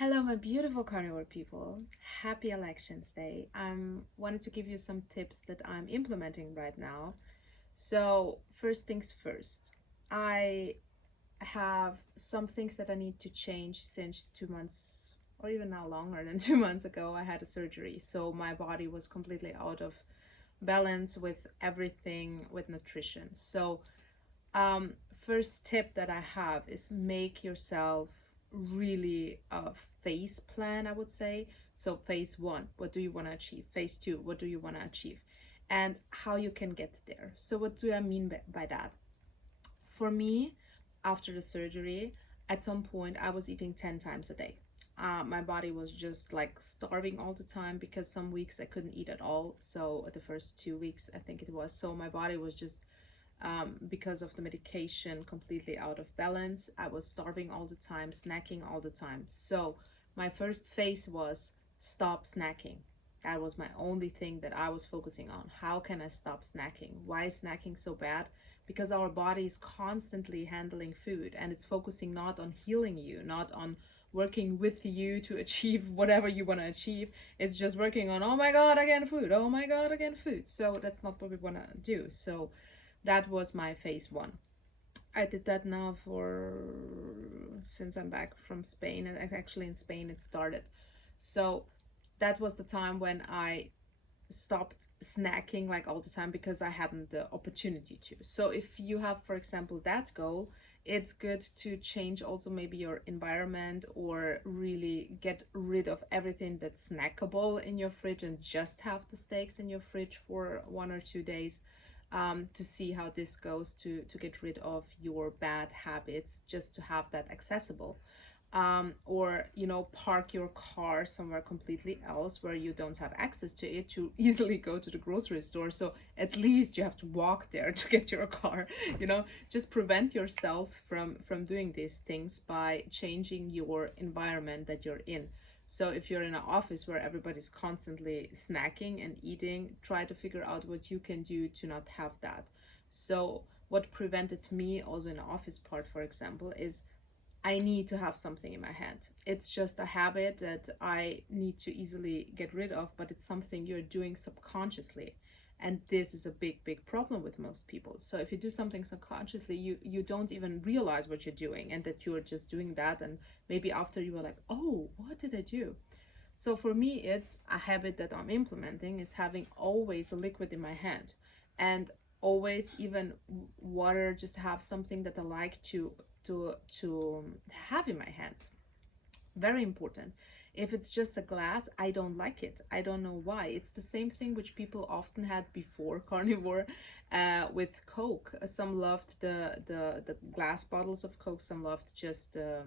Hello, my beautiful carnivore people. Happy Elections Day. I wanted to give you some tips that I'm implementing right now. So, first things first, I have some things that I need to change since 2 months, or even now longer than 2 months ago. I had a surgery, so my body was completely out of balance with everything with nutrition. So, first tip that I have is make yourself really a phase plan, I would say. So, phase one, what do you want to achieve? Phase two, what do you want to achieve? And how you can get there. So, what do I mean by that? For me, after the surgery, at some point, I was eating 10 times a day. My body was just like starving all the time because some weeks I couldn't eat at all. So, the first 2 weeks, I think it was. So, my body was just because of the medication completely out of balance. I was starving all the time, snacking all the time. So my first phase was stop snacking. That was my only thing that I was focusing on. How can I stop snacking? Why is snacking so bad? Because our body is constantly handling food and it's focusing not on healing you, not on working with you to achieve whatever you want to achieve. It's just working on, oh my God, again food. Oh my God, again food. So that's not what we want to do. So that was my phase one. I did that now for since I'm back from Spain, and actually in Spain it started. So that was the time when I stopped snacking like all the time because I hadn't the opportunity to. So if you have, for example, that goal, it's good to change also maybe your environment or really get rid of everything that's snackable in your fridge and just have the steaks in your fridge for 1 or 2 days, to see how this goes to get rid of your bad habits just to have that accessible. Or park your car somewhere completely else where you don't have access to it to easily go to the grocery store, so at least you have to walk there to get your car. Just prevent yourself from doing these things by changing your environment that you're in. So if you're in an office where everybody's constantly snacking and eating, try to figure out what you can do to not have that. So what prevented me also in the office part, for example, is I need to have something in my hand. It's just a habit that I need to easily get rid of, but it's something you're doing subconsciously. And this is a big, big problem with most people. So if you do something subconsciously, you don't even realize what you're doing and that you're just doing that. And maybe after you were like, oh, what did I do? So for me, it's a habit that I'm implementing is having always a liquid in my hand, and always even water, just have something that I like to have in my hands. Very important. If it's just a glass, I don't like it. I don't know why. It's the same thing which people often had before carnivore, with Coke. Some loved the glass bottles of Coke. Some loved just the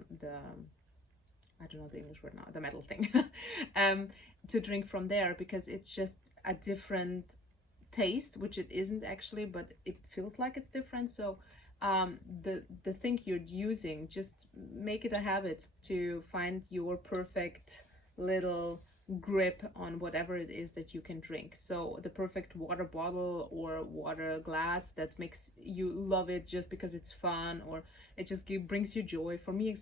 I don't know the English word now, the metal thing, um, to drink from there because it's just a different taste, which it isn't actually, but it feels like it's different. So the thing you're using, just make it a habit to find your perfect little grip on whatever it is that you can drink. So the perfect water bottle or water glass that makes you love it just because it's fun, or it just brings you joy. For me,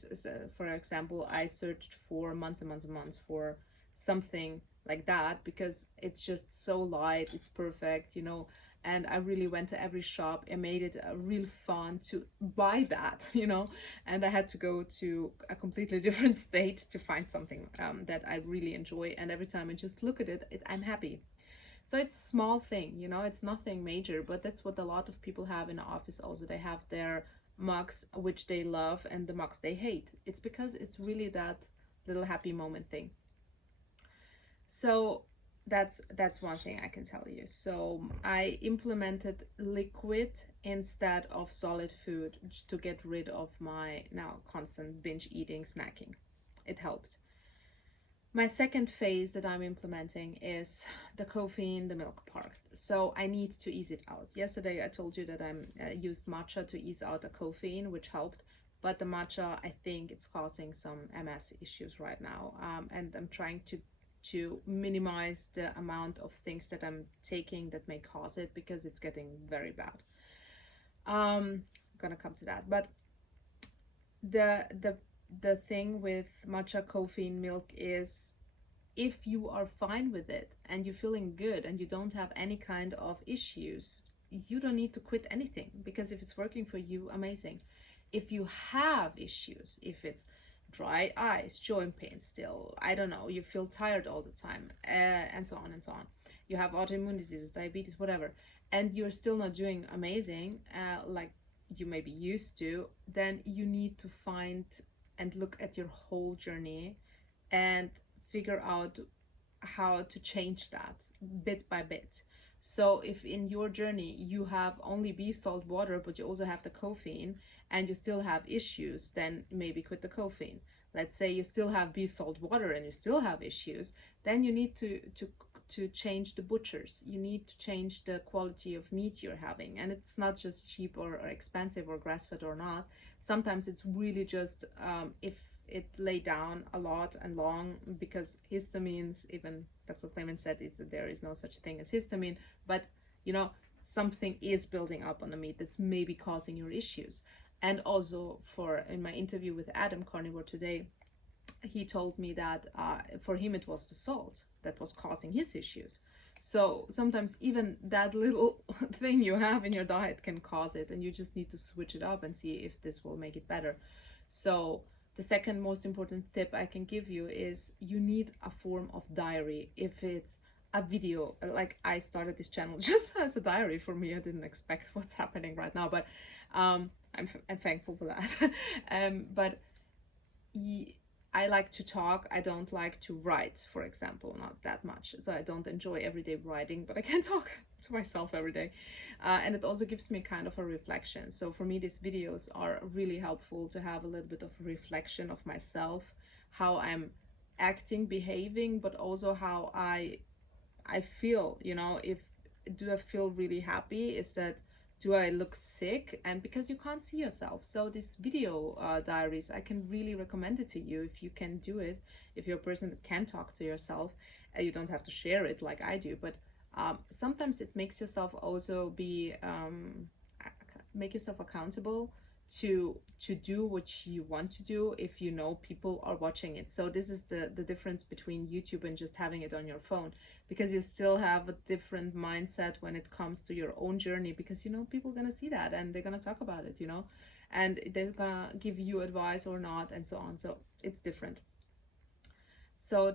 for example, I searched for months and months and months for something like that because it's just so light, it's perfect, and I really went to every shop and made it real fun to buy that, and I had to go to a completely different state to find something that I really enjoy, and every time I just look at it, I'm happy. So it's a small thing, it's nothing major, but that's what a lot of people have in the office also. They have their mugs which they love and the mugs they hate. It's because it's really that little happy moment thing. So that's one thing I can tell you. So I implemented liquid instead of solid food to get rid of my now constant binge eating, snacking. It helped. My second phase that I'm implementing is the caffeine, the milk part. So I need to ease it out. Yesterday I told you that I'm used matcha to ease out the caffeine, which helped. But the matcha, I think it's causing some MS issues right now, and I'm trying to minimize the amount of things that I'm taking that may cause it because it's getting very bad. I'm gonna come to that, but the the thing with matcha coffee in milk is, if you are fine with it and you're feeling good and you don't have any kind of issues, you don't need to quit anything, because if it's working for you, amazing. If you have issues, if it's dry eyes, joint pain still, I don't know, you feel tired all the time, and so on and so on, you have autoimmune diseases, diabetes, whatever, and you're still not doing amazing, like you may be used to, then you need to find and look at your whole journey and figure out how to change that bit by bit. So if in your journey you have only beef salt water, but you also have the caffeine and you still have issues, then maybe quit the caffeine. Let's say you still have beef salt water and you still have issues, then you need to change the butchers. You need to change the quality of meat you're having. And it's not just cheap or expensive or grass-fed or not. Sometimes it's really just if it lay down a lot and long, because histamines, even Dr. Clement said there is no such thing as histamine, but you know, something is building up on the meat that's maybe causing your issues. And also, for in my interview with Adam Carnivore today, he told me that for him it was the salt that was causing his issues. So sometimes even that little thing you have in your diet can cause it, and you just need to switch it up and see if this will make it better. So the second most important tip I can give you is you need a form of diary. If it's a video, like I started this channel just as a diary for me. I didn't expect what's happening right now, but I'm thankful for that. But I like to talk. I don't like to write, for example, not that much. So I don't enjoy everyday writing, but I can talk to myself every day. And it also gives me kind of a reflection. So for me, these videos are really helpful to have a little bit of reflection of myself, how I'm acting, behaving, but also how I feel, you know, if do I feel really happy? Is that, do I look sick? And because you can't see yourself, so this video diaries, I can really recommend it to you if you can do it. If you're a person that can talk to yourself, you don't have to share it like I do, but sometimes it makes yourself also be make yourself accountable to do what you want to do if you know people are watching it. So this is the difference between YouTube and just having it on your phone, because you still have a different mindset when it comes to your own journey, because you know people are gonna see that and they're gonna talk about it, you know, and they're gonna give you advice or not, and so on. So it's different. So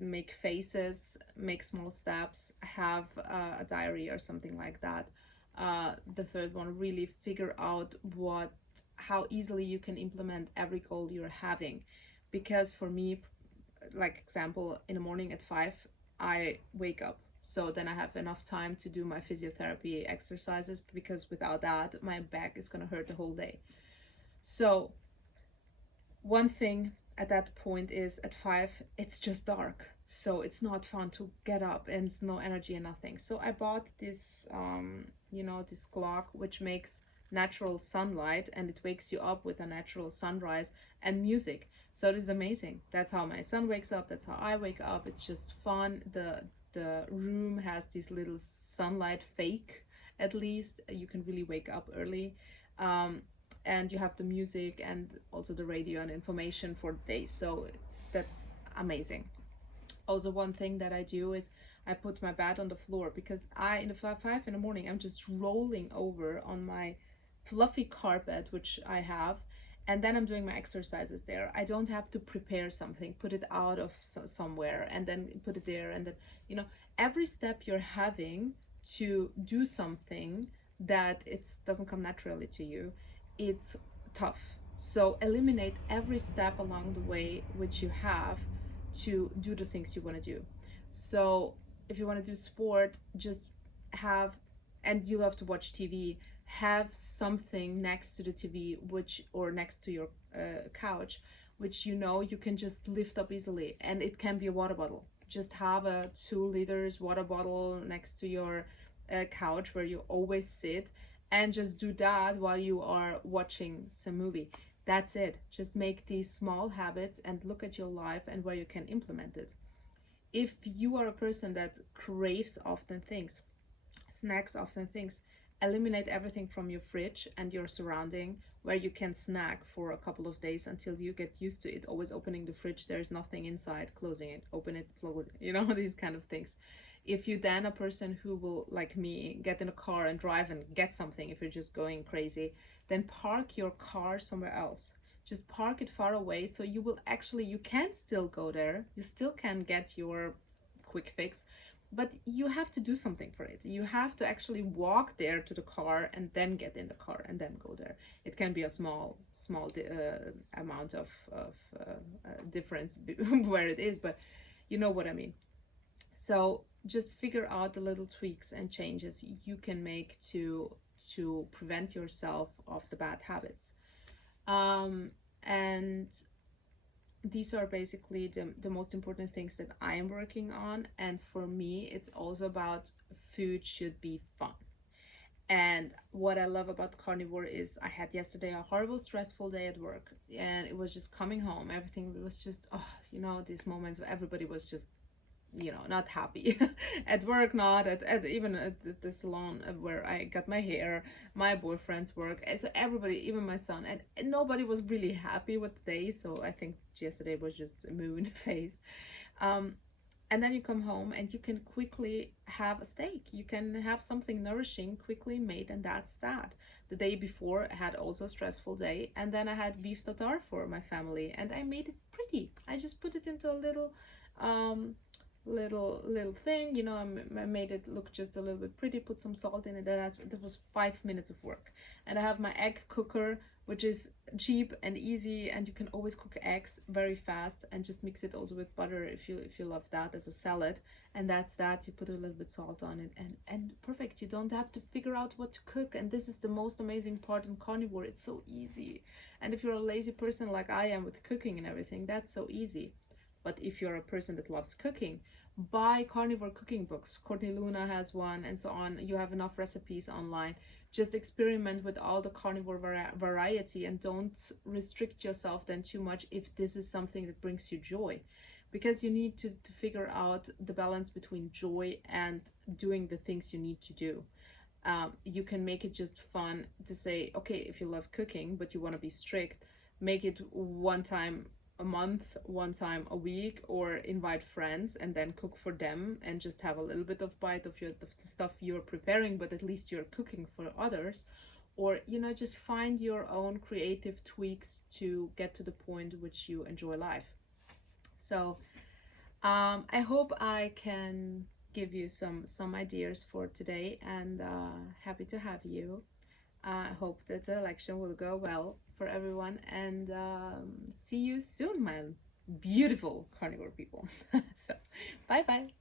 make faces, make small steps, have a diary or something like that. The third one, really figure out how easily you can implement every goal you're having. Because for me, like example, in the morning at 5 I wake up, so then I have enough time to do my physiotherapy exercises, because without that my back is going to hurt the whole day. So one thing at that point is, at 5 it's just dark, so it's not fun to get up and it's no energy and nothing. So I bought this you know, this clock which makes natural sunlight, and it wakes you up with a natural sunrise and music. So this is amazing. That's how my son wakes up, that's how I wake up. It's just fun. The room has this little sunlight fake, at least you can really wake up early. And you have the music and also the radio and information for the day, so that's amazing. Also, one thing that I do is I put my bed on the floor, because in the 5 in the morning I'm just rolling over on my fluffy carpet which I have, and then I'm doing my exercises there. I don't have to prepare something, put it out of somewhere and then put it there, and then, you know, every step you're having to do something that it doesn't come naturally to you, it's tough. So eliminate every step along the way which you have to do the things you want to do. So if you want to do sport, just have, and you love to watch TV, have something next to the TV, which, or next to your couch, which you know you can just lift up easily, and it can be a water bottle. Just have a 2 liters water bottle next to your couch where you always sit, and just do that while you are watching some movie. That's it. Just make these small habits and look at your life and where you can implement it. If you are a person that craves often things, snacks often things, eliminate everything from your fridge and your surrounding where you can snack for a couple of days until you get used to it. Always opening the fridge, there's nothing inside, closing it, open it, close it, these kind of things. If you then a person who will, like me, get in a car and drive and get something, if you're just going crazy, then park your car somewhere else. Just park it far away, so you will actually, you can still go there, you still can get your quick fix, but you have to do something for it. You have to actually walk there to the car and then get in the car and then go there. It can be a small amount of difference where it is, but you know what I mean. So just figure out the little tweaks and changes you can make to prevent yourself of the bad habits. And these are basically the most important things that I am working on. And for me, it's also about food should be fun. And what I love about Carnivore is I had yesterday a horrible, stressful day at work, and it was just coming home. Everything was just, these moments where everybody was just, not happy at work, not at even at the salon where I got my hair, my boyfriend's work. And so everybody, even my son, and nobody was really happy with the day. So I think yesterday was just a moon phase. And then you come home and you can quickly have a steak. You can have something nourishing quickly made, and that's that. The day before I had also a stressful day, and then I had beef tartare for my family, and I made it pretty. I just put it into a little thing, I made it look just a little bit pretty, put some salt in it, and that was 5 minutes of work. And I have my egg cooker, which is cheap and easy, and you can always cook eggs very fast, and just mix it also with butter if you love that as a salad. And that's that. You put a little bit salt on it, and perfect. You don't have to figure out what to cook. And this is the most amazing part in Carnivore. It's so easy. And if you're a lazy person like I am with cooking and everything, that's so easy. But if you're a person that loves cooking, buy Carnivore cooking books. Courtney Luna has one, and so on. You have enough recipes online. Just experiment with all the Carnivore variety, and don't restrict yourself then too much if this is something that brings you joy. Because you need to figure out the balance between joy and doing the things you need to do. You can make it just fun to say, okay, if you love cooking, but you want to be strict, make it one time a month, one time a week, or invite friends and then cook for them and just have a little bit of bite of the stuff you're preparing, but at least you're cooking for others. Or just find your own creative tweaks to get to the point which you enjoy life. So I hope I can give you some ideas for today, and happy to have you. I hope that the election will go well for everyone, and see you soon, my beautiful Carnivore people. So, bye bye.